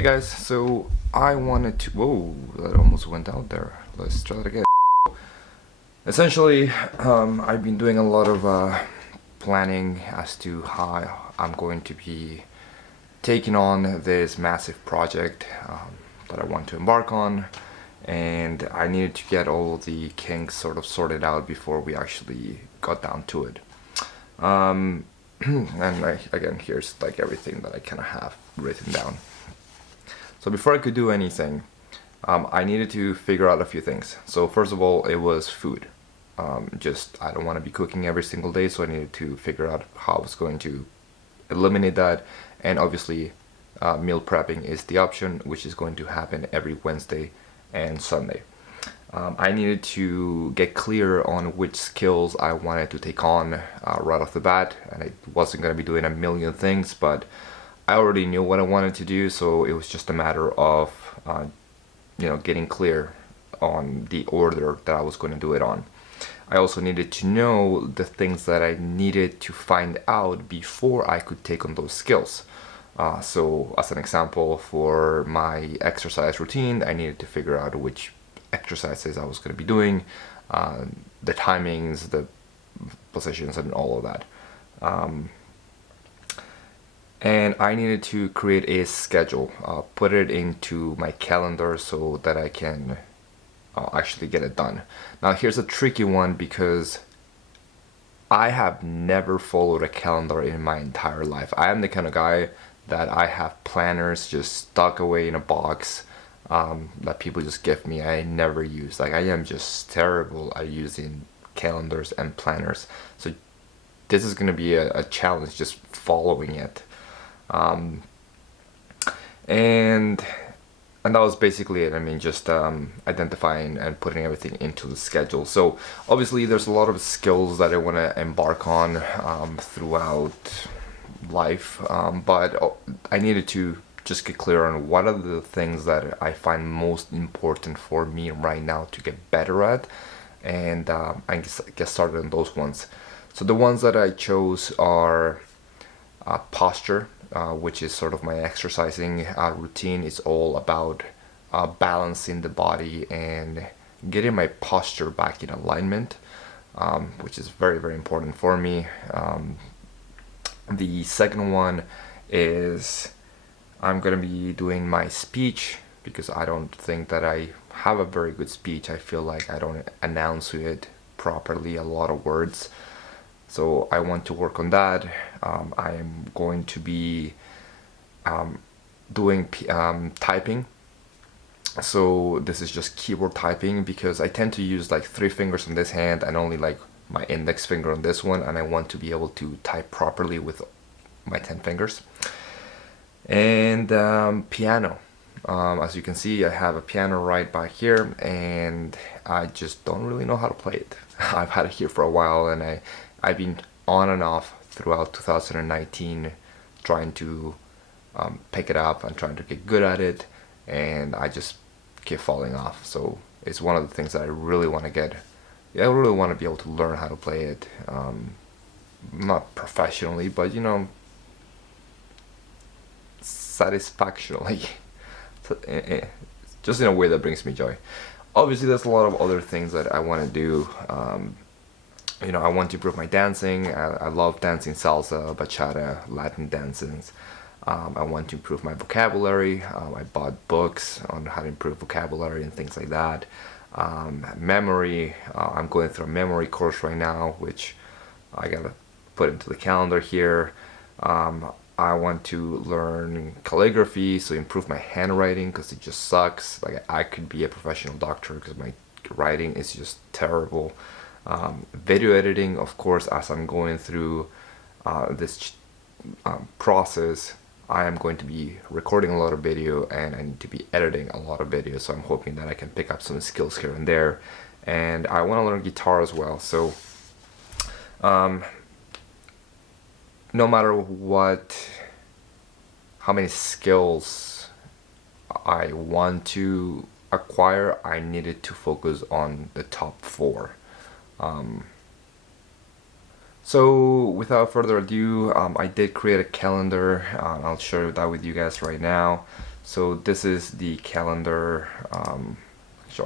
Hey guys, so I wanted to. Whoa, that almost went out there. Let's try that again. Essentially, I've been doing a lot of planning as to how I'm going to be taking on this massive project that I want to embark on, and I needed to get all the kinks sort of sorted out before we actually got down to it. And again, here's like everything that I kind of have written down. So before I could do anything, I needed to figure out a few things. So first of all, it was food. I don't want to be cooking every single day, so I needed to figure out how I was going to eliminate that. And obviously, meal prepping is the option, which is going to happen every Wednesday and Sunday. I needed to get clear on which skills I wanted to take on right off the bat, and I wasn't going to be doing a million things, but I already knew what I wanted to do, so it was just a matter of getting clear on the order that I was going to do it on. I also needed to know the things that I needed to find out before I could take on those skills. So as an example, for my exercise routine, I needed to figure out which exercises I was going to be doing, the timings, the positions, and all of that. And I needed to create a schedule, put it into my calendar so that I can actually get it done. Now here's a tricky one because I have never followed a calendar in my entire life. I am the kind of guy that I have planners just stuck away in a box that people just give me. I never use. Like, I am just terrible at using calendars and planners. So this is going to be a challenge just following it. And that was basically it. I mean, just identifying and putting everything into the schedule. So obviously there's a lot of skills that I want to embark on throughout life, but I needed to just get clear on what are the things that I find most important for me right now to get better at, and I get started on those ones. So the ones that I chose are posture, which is sort of my exercising routine. Is all about balancing the body and getting my posture back in alignment, which is very, very important for me. The second one is I'm going to be doing my speech, because I don't think that I have a very good speech. I feel like I don't announce it properly, a lot of words. So I want to work on that. I am going to be doing typing. So this is just keyboard typing, because I tend to use like 3 fingers on this hand and only like my index finger on this one, and I want to be able to type properly with my 10 fingers. And piano. As you can see, I have a piano right back here, and I just don't really know how to play it. I've had it here for a while, and I've been on and off throughout 2019 trying to pick it up and trying to get good at it, and I just keep falling off. So it's one of the things that I really want to get. Yeah, I really want to be able to learn how to play it, not professionally, but satisfactionally. Just in a way that brings me joy. Obviously, there's a lot of other things that I want to do. I want to improve my dancing. I love dancing salsa, bachata, Latin dances. I want to improve my vocabulary. I bought books on how to improve vocabulary and things like that. Memory. I'm going through a memory course right now, which I gotta put into the calendar here. I want to learn calligraphy, so improve my handwriting, because it just sucks. Like, I could be a professional doctor because my writing is just terrible. Video editing, of course, as I'm going through this process, I am going to be recording a lot of video, and I need to be editing a lot of video, so I'm hoping that I can pick up some skills here and there. And I want to learn guitar as well, so no matter how many skills I want to acquire, I needed to focus on the top 4. So without further ado, I did create a calendar. I'll share that with you guys right now. So this is the calendar. I'll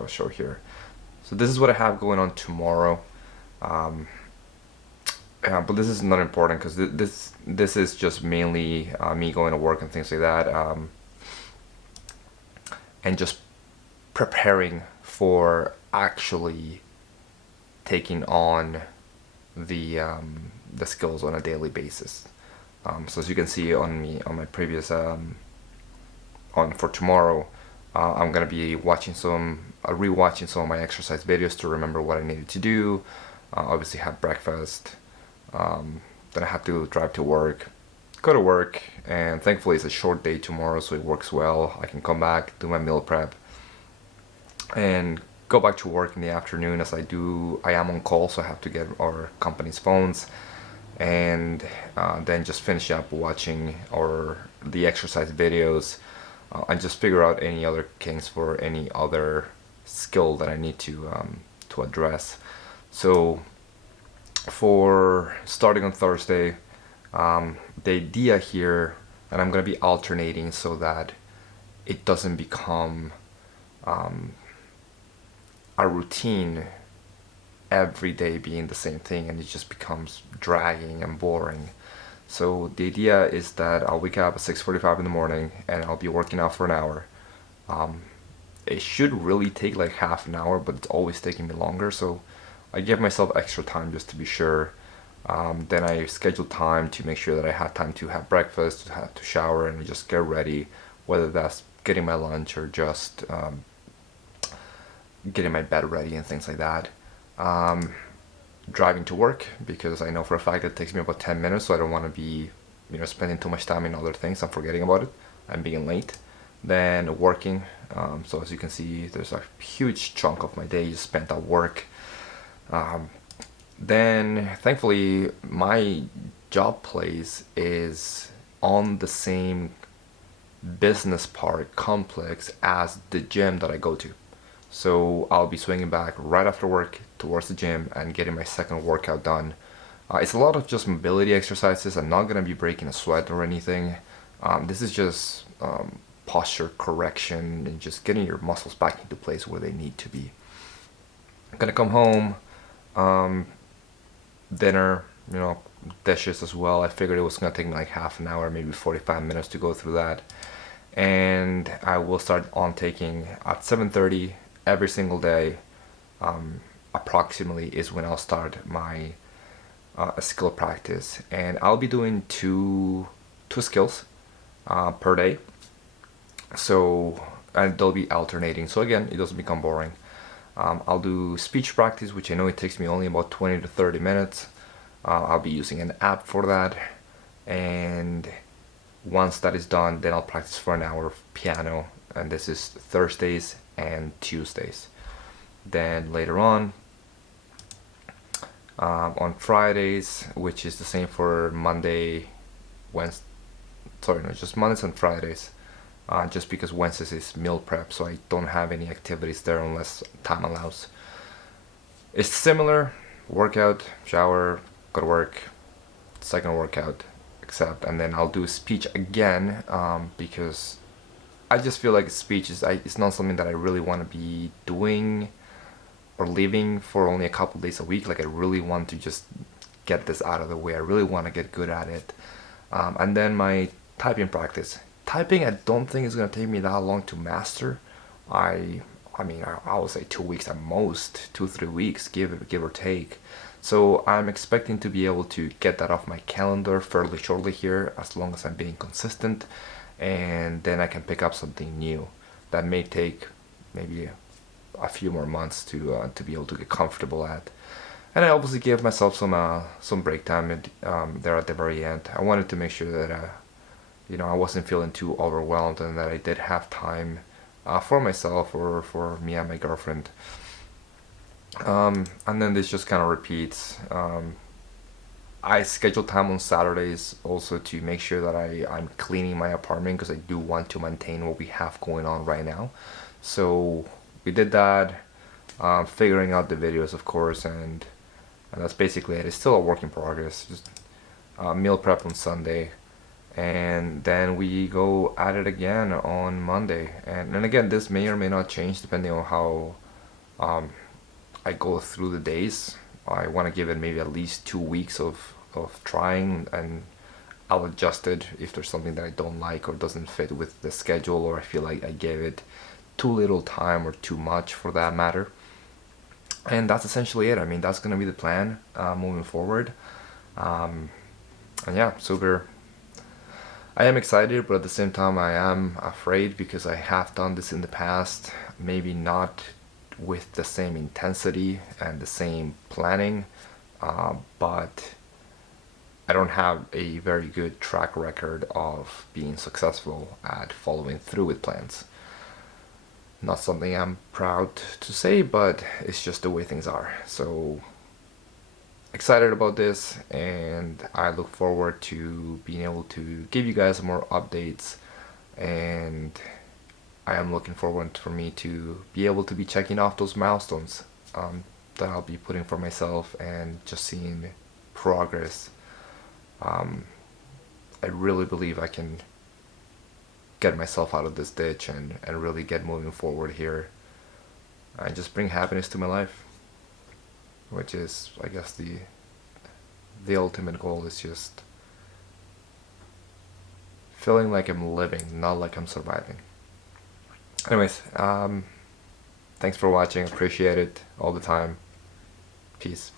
show here. So this is what I have going on tomorrow. But this is not important because this is just mainly me going to work and things like that, and just preparing for actually taking on the skills on a daily basis. So as you can see on my previous on for tomorrow, I'm gonna be rewatching some of my exercise videos to remember what I needed to do. Obviously have breakfast. Then I have to drive to work, go to work, and thankfully it's a short day tomorrow, so it works well. I can come back, do my meal prep, and go back to work in the afternoon. As I am on call, so I have to get our company's phones, and then just finish up watching the exercise videos, and just figure out any other kinks for any other skill that I need to address. So for starting on Thursday, the idea here, and I'm going to be alternating so that it doesn't become a routine every day being the same thing, and it just becomes dragging and boring. So the idea is that I'll wake up at 6:45 in the morning and I'll be working out for an hour. It should really take like half an hour, but it's always taking me longer, so I give myself extra time just to be sure. Then I schedule time to make sure that I have time to have breakfast, to shower, and just get ready, whether that's getting my lunch or just getting my bed ready and things like that. Driving to work, because I know for a fact it takes me about 10 minutes, so I don't want to be spending too much time in other things. I'm forgetting about it. I'm being late. Then working. So as you can see, there's a huge chunk of my day spent at work. Then thankfully my job place is on the same business park complex as the gym that I go to. So I'll be swinging back right after work towards the gym and getting my second workout done. It's a lot of just mobility exercises. I'm not going to be breaking a sweat or anything. This is just posture correction and just getting your muscles back into place where they need to be. I'm going to come home, dinner, dishes as well. I figured it was going to take me like half an hour, maybe 45 minutes to go through that. And I will start on taking at 7:30 every single day. Approximately is when I'll start my skill practice, and I'll be doing two skills per day. So, and they'll be alternating. So again, it doesn't become boring. I'll do speech practice, which I know it takes me only about 20 to 30 minutes. I'll be using an app for that, and once that is done, then I'll practice for an hour of piano, and this is Thursdays and Tuesdays. Then later on Fridays, which is the same for Monday, Wednesday, sorry, no, just Mondays and Fridays, just because Wednesdays is meal prep, so I don't have any activities there unless time allows. It's similar, workout, shower, go to work, second workout, and then I'll do speech again, because I just feel like speech it's not something that I really want to be doing or living for only a couple days a week. Like, I really want to just get this out of the way. I really want to get good at it. And then my typing practice. Typing, I don't think is going to take me that long to master. I mean, I would say 2 weeks at most, 2-3 weeks, give or take. So I'm expecting to be able to get that off my calendar fairly shortly here, as long as I'm being consistent, and then I can pick up something new. That may take maybe a few more months to be able to get comfortable at. And I obviously gave myself some break time there at the very end. I wanted to make sure that I wasn't feeling too overwhelmed, and that I did have time for myself or for me and my girlfriend. And then this just kind of repeats. I schedule time on Saturdays also to make sure that I'm cleaning my apartment, because I do want to maintain what we have going on right now. So we did that, figuring out the videos, of course, and that's basically it. It's still a work in progress. Just meal prep on Sunday, and then we go at it again on Monday. And again, this may or may not change depending on how I go through the days. I want to give it maybe at least 2 weeks of trying, and I'll adjust it if there's something that I don't like or doesn't fit with the schedule, or I feel like I gave it too little time or too much for that matter. And that's essentially it. I mean, that's gonna be the plan moving forward. And yeah, super. I am excited, but at the same time, I am afraid because I have done this in the past. Maybe not with the same intensity and the same planning, but I don't have a very good track record of being successful at following through with plans. Not something I'm proud to say, but it's just the way things are. So excited about this, and I look forward to being able to give you guys more updates, and I am looking forward for me to be able to be checking off those milestones that I'll be putting for myself and just seeing progress. I really believe I can get myself out of this ditch and really get moving forward here and just bring happiness to my life, which is, I guess, the ultimate goal is just feeling like I'm living, not like I'm surviving. Anyways, thanks for watching. Appreciate it all the time. Peace.